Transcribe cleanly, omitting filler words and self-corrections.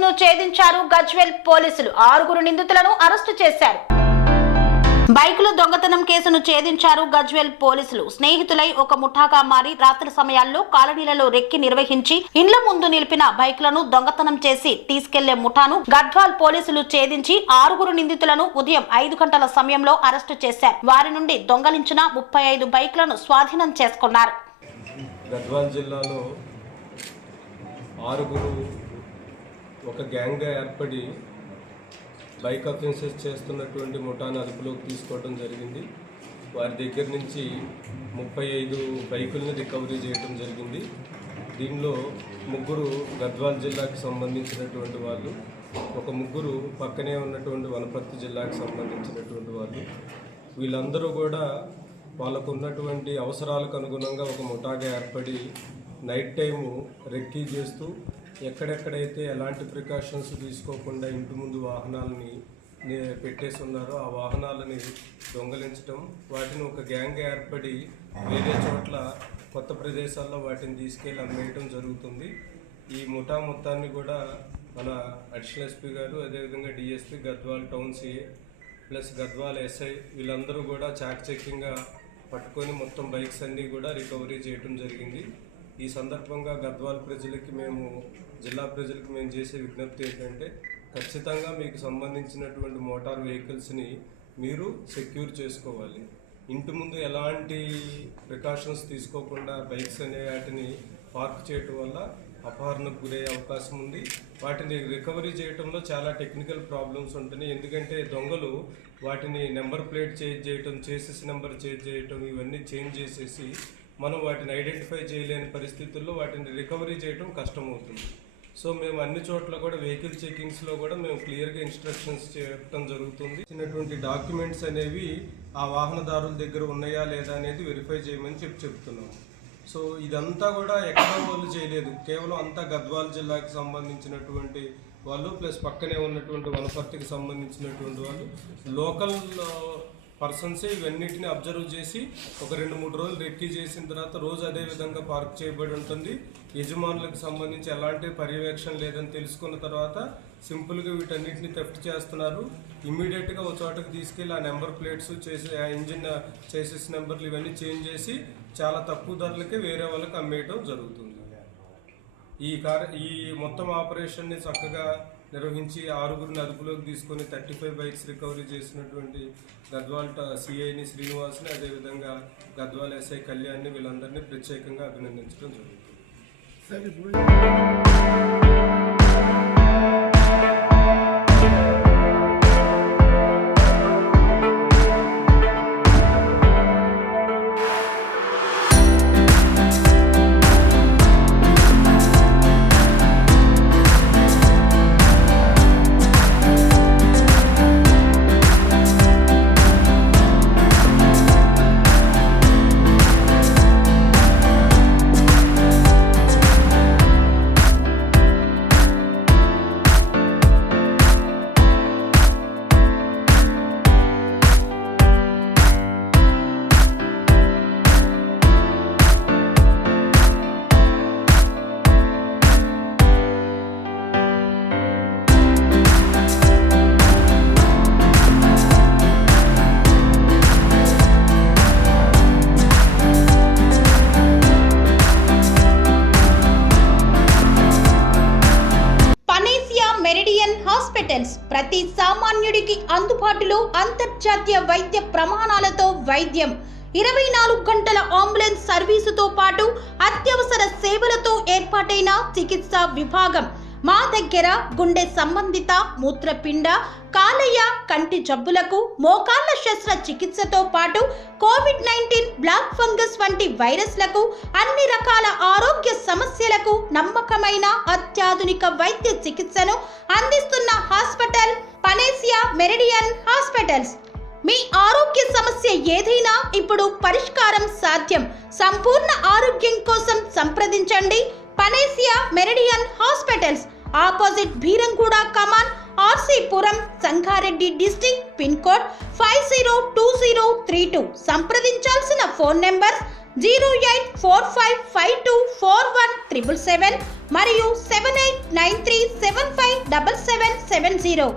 కేసును ఛేదించారు గజ్వేల్ పోలీసులు. 6 నిందితులను అరెస్టు చేశారు. బైకులు దొంగతనం కేసును ఛేదించారు గజ్వేల్ పోలీసులు. స్నేహితులై ఒక ముఠాగా మారి రాత్రి సమయాల్లో కాలనీలలో రెక్కి నిర్వహించి ఇండ్ల ముందు నిలిపిన బైకులను దొంగతనం చేసి తీసుకెళ్లే ముఠాను గద్వాల్ పోలీసులు ఛేదించి 6 నిందితులను ఉదయం 5 గంటల సమయంలో అరెస్టు చేశారు. వారి నుండి దొంగలించిన 35 బైకులను స్వాధీనం చేసుకున్నారు. గద్వాల్ జిల్లాలో 6 ఒక గ్యాంగ్గా ఏర్పడి బైక్ అఫెన్సెస్ చేస్తున్నటువంటి ముఠాను అదుపులోకి తీసుకోవడం జరిగింది. వారి దగ్గర నుంచి 35 బైకులను రికవరీ చేయడం జరిగింది. దీనిలో 3 గద్వాల్ జిల్లాకు సంబంధించినటువంటి వాళ్ళు, ఒక 3 పక్కనే ఉన్నటువంటి వనపర్తి జిల్లాకు సంబంధించినటువంటి వాళ్ళు. వీళ్ళందరూ కూడా వాళ్ళకు ఉన్నటువంటి అవసరాలకు అనుగుణంగా ఒక ముఠాగా ఏర్పడి నైట్ టైము రెక్కీ చేస్తూ ఎక్కడెక్కడైతే ఎలాంటి ప్రికాషన్స్ తీసుకోకుండా ఇంటి ముందు వాహనాలని పెట్టేసి ఉన్నారో ఆ వాహనాలని దొంగలించడం, వాటిని ఒక గ్యాంగ్ ఏర్పడి వేరే చోట్ల కొత్త ప్రదేశాల్లో వాటిని తీసుకెళ్ళి అమ్మేయడం జరుగుతుంది. ఈ ముఠా మొత్తాన్ని కూడా మన అడిషనల్ ఎస్పీ గారు, అదేవిధంగా DSP, Gadwal town CA plus Gadwal SI వీళ్ళందరూ కూడా చాకచక్యంగా పట్టుకొని మొత్తం బైక్స్ అన్నీ కూడా రికవరీ చేయడం జరిగింది. ఈ సందర్భంగా గద్వాల్ ప్రజలకి జిల్లా ప్రజలకు మేము చేసే విజ్ఞప్తి ఏంటంటే, ఖచ్చితంగా మీకు సంబంధించినటువంటి మోటార్ వెహికల్స్ని మీరు సెక్యూర్ చేసుకోవాలి. ఇంటి ముందు ఎలాంటి ప్రికాషన్స్ తీసుకోకుండా బైక్స్ అనే వాటిని పార్క్ చేయటం వల్ల అపహరణకు గురయ్యే అవకాశం ఉంది. వాటిని రికవరీ చేయడంలో చాలా టెక్నికల్ ప్రాబ్లమ్స్ ఉంటున్నాయి. ఎందుకంటే దొంగలు వాటిని నెంబర్ ప్లేట్ చేంజ్ చేయటం, చేసేసి నెంబర్ చేంజ్ చేయటం, ఇవన్నీ చేంజ్ చేసేసి మనం వాటిని ఐడెంటిఫై చేయలేని పరిస్థితుల్లో వాటిని రికవరీ చేయడం కష్టమవుతుంది. సో మేము అన్ని చోట్ల కూడా వెహికల్ చెకింగ్స్లో కూడా మేము క్లియర్గా ఇన్స్ట్రక్షన్స్ చెప్పడం జరుగుతుంది. చిన్నటువంటి డాక్యుమెంట్స్ అనేవి ఆ వాహనదారుల దగ్గర ఉన్నాయా లేదా అనేది వెరిఫై చేయమని చెప్తున్నాము. సో ఇదంతా కూడా ఎక్కడో వాళ్ళు చేయలేదు, కేవలం అంతా గద్వాల్ జిల్లాకి సంబంధించినటువంటి వాళ్ళు ప్లస్ పక్కనే ఉన్నటువంటి వనపర్తికి సంబంధించినటువంటి వాళ్ళు, లోకల్ పర్సన్సే ఇవన్నిటిని అబ్జర్వ్ చేసి ఒక 2-3 రోజులు రెక్కీ చేసిన తర్వాత రోజు అదే విధంగా పార్క్ చేయబడి ఉంటుంది. యజమానులకు సంబంధించి ఎలాంటి పర్యవేక్షణ లేదని తెలుసుకున్న తర్వాత సింపుల్గా వీటన్నిటిని థెఫ్ట్ చేస్తున్నారు. ఇమ్మీడియట్గా ఒక చోటకి తీసుకెళ్ళి ఆ నెంబర్ ప్లేట్స్ చేసి, ఆ ఇంజిన్ చేసేసి నెంబర్లు ఇవన్నీ చేంజ్ చేసి చాలా తక్కువ ధరలకే వేరే వాళ్ళకి అమ్మేయటం జరుగుతుంది. ఈ మొత్తం ఆపరేషన్ని చక్కగా నిర్వహించి 6 అదుపులోకి తీసుకొని 35 బైక్స్ రికవరీ చేసినటువంటి గద్వాల్ సిఐని శ్రీనివాస్ని, అదేవిధంగా గద్వాల్ ఎస్ఐ కళ్యాణ్ని, వీళ్ళందరినీ ప్రత్యేకంగా అభినందించడం జరుగుతుంది. ప్రతి సామాన్యుడికి అందుబాటులో అంతర్జాతీయ వైద్య ప్రమాణాలతో వైద్యం, 24 గంటల అంబులెన్స్ సర్వీసుతో పాటు అత్యవసర సేవలతో ఏర్పాటైన చికిత్సా విభాగం. మా దగ్గర గుండె సంబంధిత, మూత్రపిండ, కాలేయ, కంటి జబ్బులకు, మోకాళ్ల శస్త్ర చికిత్సతో పాటు కోవిడ్-19, బ్లాక్ ఫంగస్ వంటి వైరస్లకు, అన్ని రకాల ఆరోగ్య సమస్యలకు నమ్మకమైన అత్యాధునిక వైద్య చికిత్సను అందిస్తున్న హాస్పిటల్ పనేసియా మెరిడియన్ హాస్పిటల్స్. మీ ఆరోగ్య సమస్య ఏదైనా ఇప్పుడు పరిష్కారం సాధ్యం. సంపూర్ణ ఆరోగ్యం కోసం సంప్రదించండి Panacea Meridian hospitals, opposite Beeramguda కమాన్, RC Puram, Sangareddy district, pin code 502032. సంప్రదించాల్సిన ఫోన్ నెంబర్ 0845524177, మరియు 7893757770.